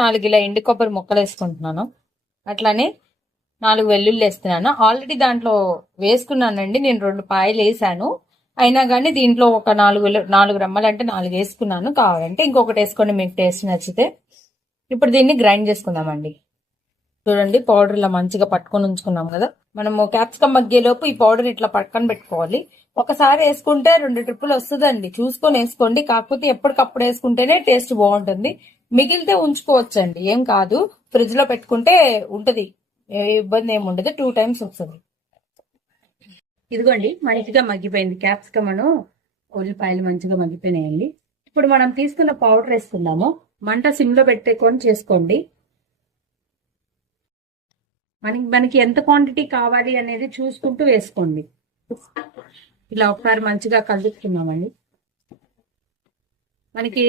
నాలుగు ఇలా ఎండు కొబ్బరి ముక్కలు వేసుకుంటున్నాను. అట్లానే నాలుగు వెల్లుల్లి వేస్తున్నాను. ఆల్రెడీ దాంట్లో వేసుకున్నానండి. నేను రెండు పాయలు వేసాను. అయినా కానీ దీంట్లో ఒక నాలుగు నాలుగు రమ్మలు అంటే నాలుగు వేసుకున్నాను. కావాలంటే ఇంకొకటి వేసుకోండి. మీకు టేస్ట్ నచ్చితే. ఇప్పుడు దీన్ని గ్రైండ్ చేసుకుందామండి. చూడండి పౌడర్ ఇలా మంచిగా పట్టుకొని ఉంచుకున్నాం కదా. మనము క్యాప్సికమ్ మగ్గేలోపు ఈ పౌడర్ ఇట్లా పక్కన పెట్టుకోవాలి. ఒకసారి వేసుకుంటే రెండు ట్రిప్పులు వస్తుందండి. చూసుకొని వేసుకోండి. కాకపోతే ఎప్పటికప్పుడు వేసుకుంటేనే టేస్ట్ బాగుంటుంది. మిగిలితే ఉంచుకోవచ్చండి. ఏం కాదు. ఫ్రిడ్జ్లో పెట్టుకుంటే ఉంటది. ఏ ఇబ్బంది ఏమి ఉండదు. టూ టైమ్స్ వస్తుంది. ఇదిగోండి మంచిగా మగ్గిపోయింది. క్యాప్సికమ్ అను ఉల్లిపాయలు మంచిగా మగ్గిపోయినాయండి. ఇప్పుడు మనం తీసుకున్న పౌడర్ వేసుకుందాము. మంట సిమ్లో పెట్టుకొని చేసుకోండి. మనకి మనకి ఎంత క్వాంటిటీ కావాలి అనేది చూసుకుంటూ వేసుకోండి. ఇలా ఒకసారి మంచిగా కలుపుతున్నామండి మనకి